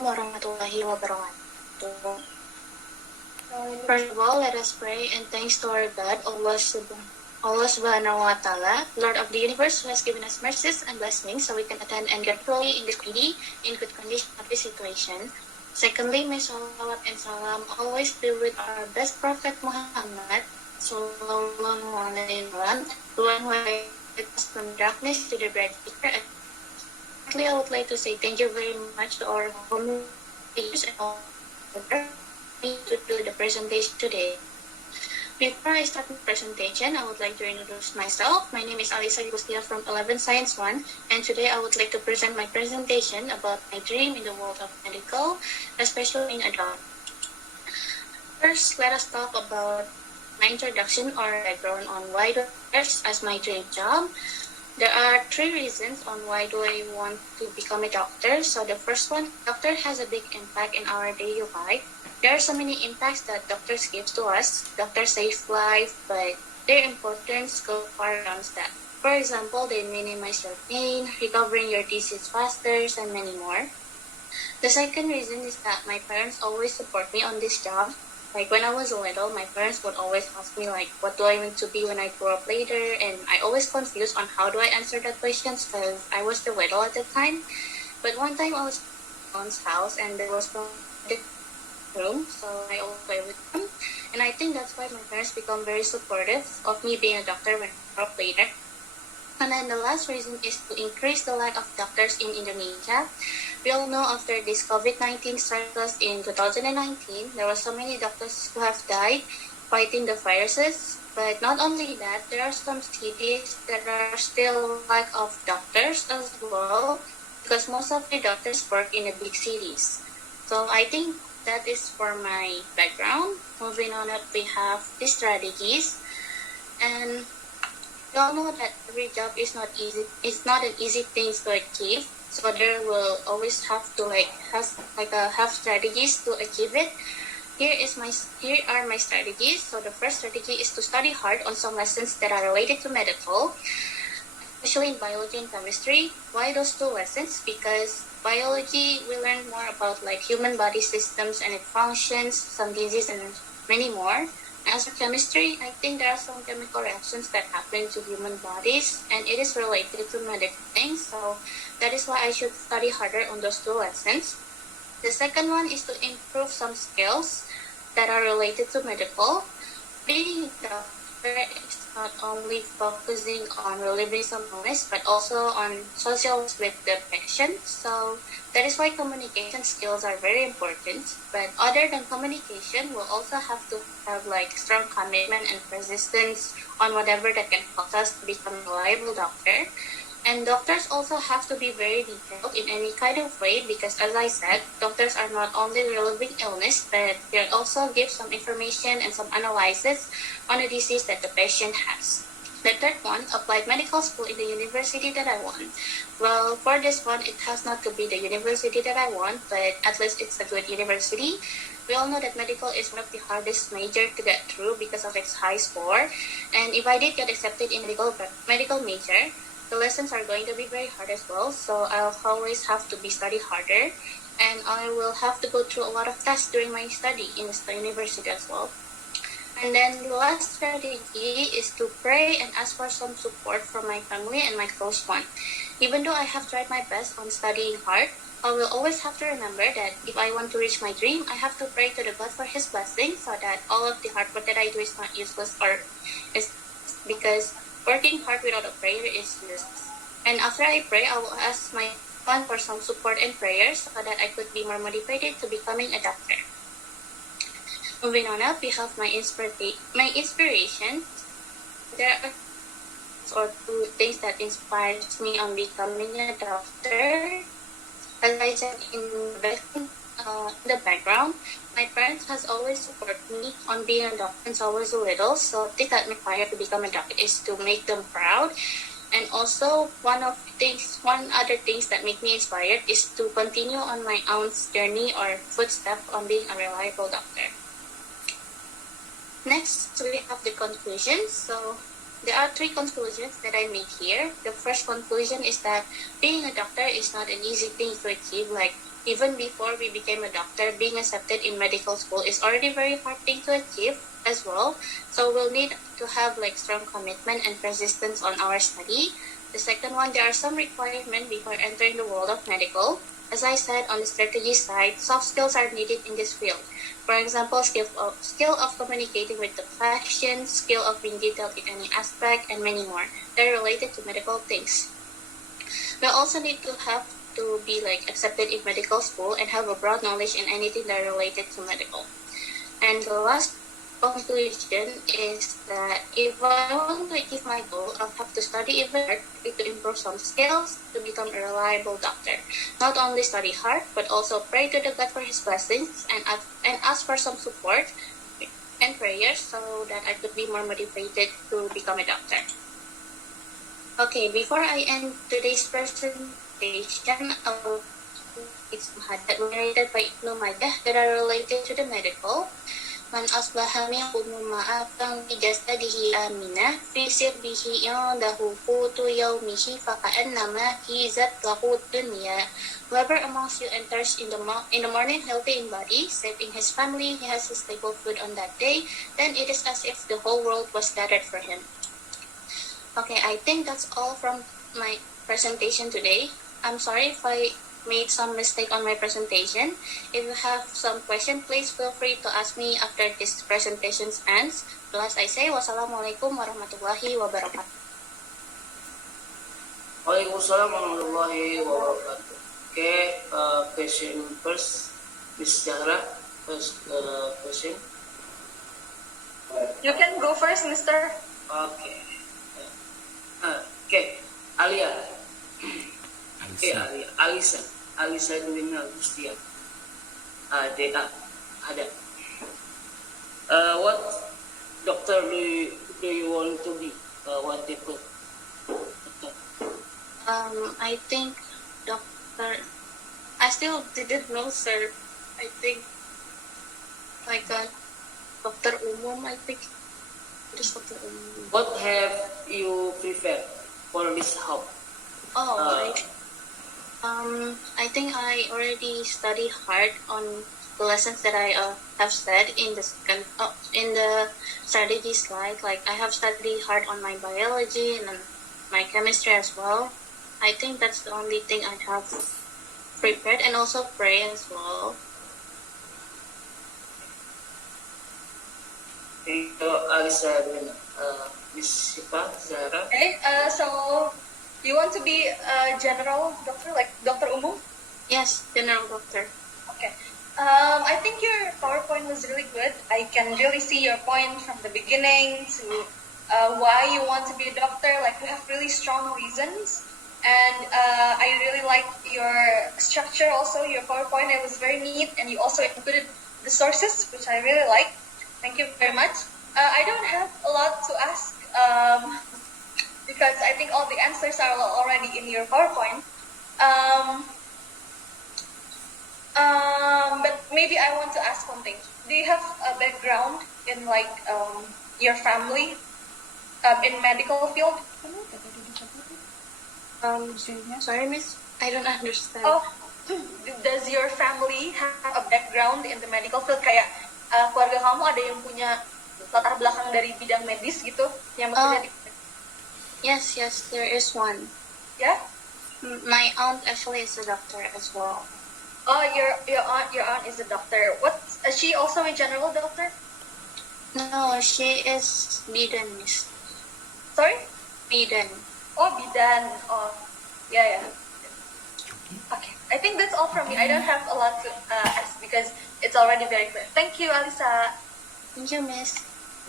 warahmatullahi wabarakatuh. First of all, let us pray and thanks to our God, Allah Subhanahu wa Ta'ala, Lord of the universe, who has given us mercies and blessings so we can attend and get fully in this greedy, in good condition of this situation. Secondly, may salawat and salam always be with our best Prophet Muhammad, Sallallahu Alaihi Wasallam, the one who led us from darkness to the bright future. Lastly, I would like to say thank you very much to our leaders and all to do the presentation today. Before I start my presentation, I would like to introduce myself. My name is Alisa Gustia from 11 Science 1, and today I would like to present my presentation about my dream in the world of medical, especially in adult. First, let us talk about my introduction or background on why do I as my dream job. There are 3 reasons on why do I want to become a doctor. So the first one, doctor has a big impact in our daily life. There are so many impacts that doctors give to us. Doctors save life, but their importance goes far beyond that. For example, they minimize your pain, recovering your disease faster, and many more. The second reason is that my parents always support me on this job. Like when I was little, my parents would always ask me like, what do I want to be when I grow up later? And I always confused on how do I answer that questions because I was still little at the time. But one time I was at my aunt's house and there was no room, so I always play with them. And I think that's why my parents become very supportive of me being a doctor when I grow up later. And then the last reason is to increase the lack of doctors in Indonesia. We all know after this COVID-19 started in 2019, there were so many doctors who have died fighting the viruses. But not only that, there are some cities that are still lack of doctors as well, because most of the doctors work in the big cities. So I think that is for my background. Moving on up, we have the strategies. And we all know that every job is not easy. It's not an easy thing to achieve. So there will always have to have strategies to achieve it. Here are my strategies. So the first strategy is to study hard on some lessons that are related to medical, especially in biology and chemistry. Why those 2 lessons? Because biology, we learn more about like human body systems and its functions, some disease and many more. As for chemistry, I think there are some chemical reactions that happen to human bodies and it is related to medical things. So that is why I should study harder on those 2 lessons. The second one is to improve some skills that are related to medical. Being a doctor is not only focusing on relieving some illness, but also on social with the patient. So that is why communication skills are very important. But other than communication, we'll also have to have like strong commitment and persistence on whatever that can help us to become a reliable doctor. And doctors also have to be very detailed in any kind of way because, as I said, doctors are not only relieving illness, but they also give some information and some analysis on a disease that the patient has. The third one, applied medical school in the university that I want. Well, for this one, it has not to be the university that I want, but at least it's a good university. We all know that medical is one of the hardest major to get through because of its high score. And if I did get accepted in medical major, the lessons are going to be very hard as well, so I'll always have to be study harder, and I will have to go through a lot of tests during my study in the university as well. And then the last strategy is to pray and ask for some support from my family and my close one. Even though I have tried my best on studying hard, I will always have to remember that if I want to reach my dream, I have to pray to the God for His blessing so that all of the hard work that I do is not useless or is because working hard without a prayer is useless. And after I pray, I will ask my one for some support and prayers so that I could be more motivated to becoming a doctor. Moving on up, we have my inspiration. There are 2 things that inspires me on becoming a doctor. As I said in the background, my parents has always supported me on being a doctor since I was little. So the thing that me fire to become a doctor is to make them proud. And also one other things that make me inspired is to continue on my aunt's journey or footstep on being a reliable doctor. Next, we have the conclusions. So there are 3 conclusions that I make here. The first conclusion is that being a doctor is not an easy thing to achieve. Like Even before we became a doctor, being accepted in medical school is already very hard thing to achieve as well. So we'll need to have like strong commitment and persistence on our study. The second one, there are some requirements before entering the world of medical. As I said, on the strategy side, soft skills are needed in this field. For example, skill of communicating with the patient, skill of being detailed in any aspect, and many more. They're related to medical things. We also need to have to be like accepted in medical school and have a broad knowledge in anything that are related to medical. And the last conclusion is that if I want to achieve my goal, I'll have to study even harder to improve some skills to become a reliable doctor. Not only study hard, but also pray to the God for His blessings and ask for some support and prayers so that I could be more motivated to become a doctor. Okay, before I end today's presentation, it's that related by Ibnu Majah that are related to the medical. Man asbaha minkum ma'afan bi jasadihi amina fi sirbihi indahu qutu yawmihi faka'annama hizat lahu dunya. Whoever amongst you enters in the morning healthy in body, safe in his family, he has his stable food on that day, then it is as if the whole world was gathered for him. Okay, I think that's all from my presentation today. I'm sorry if I made some mistake on my presentation. If you have some question, please feel free to ask me after this presentation ends. Last I say, wassalamualaikum warahmatullahi wabarakatuh. Waalaikumsalam warahmatullahi wabarakatuh. Okay, question first, Miss Zahra, first question. You can go first, Mister. Okay. Okay, Alia. Okay, Alisa Duwina Agustia. Ada. What doctor do you want to be? What type of doctor? I think doctor. I still didn't know, sir. I think like a dokter umum. I think just dokter umum. What have you prepared for this job? Right. I think I already studied hard on the lessons that I have said in the strategy slide. Like I have studied hard on my biology and my chemistry as well. I think that's the only thing I have prepared, and also pray as well. Okay, Alisa, Miss Sipa, Zahra. Okay. So you want to be a general doctor, like Dr. Umum? Yes, general doctor. Okay. I think your PowerPoint was really good. I can really see your point from the beginning to why you want to be a doctor. Like you have really strong reasons, and I really like your structure. Also, your PowerPoint, it was very neat, and you also included the sources, which I really like. Thank you very much. I don't have a lot to ask. Because I think all the answers are already in your PowerPoint. But maybe I want to ask one thing. Do you have a background in like your family in medical field? Sorry, Miss. I don't understand. Oh, does your family have a background in the medical field? Kayak keluarga kamu ada yang punya latar belakang dari bidang medis gitu? Yang maksudnya Yes, there is one. Yeah? My aunt actually is a doctor as well. Oh, your aunt is a doctor. What? Is she also a general doctor? No, she is bidan, Miss. Sorry? Bidan. Oh, bidan. Oh, yeah. Okay. I think that's all from me. I don't have a lot to ask because it's already very clear. Thank you, Alisa. Thank you, Miss.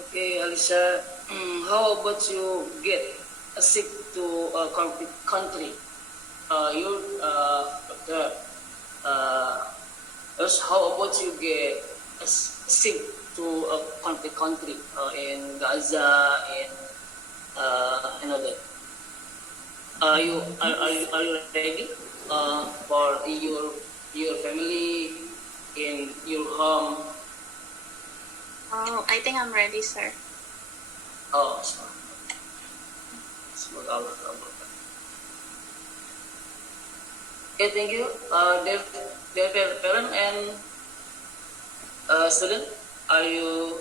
Okay, Alisa. How about you get sick to a country? You're doctor. How about you get sick to a country in Gaza, in another? Are you ready for your family in your home? Oh, I think I'm ready, sir. Oh, sorry. Semoga Allah. Okay, thank you. Dear parent and student, are you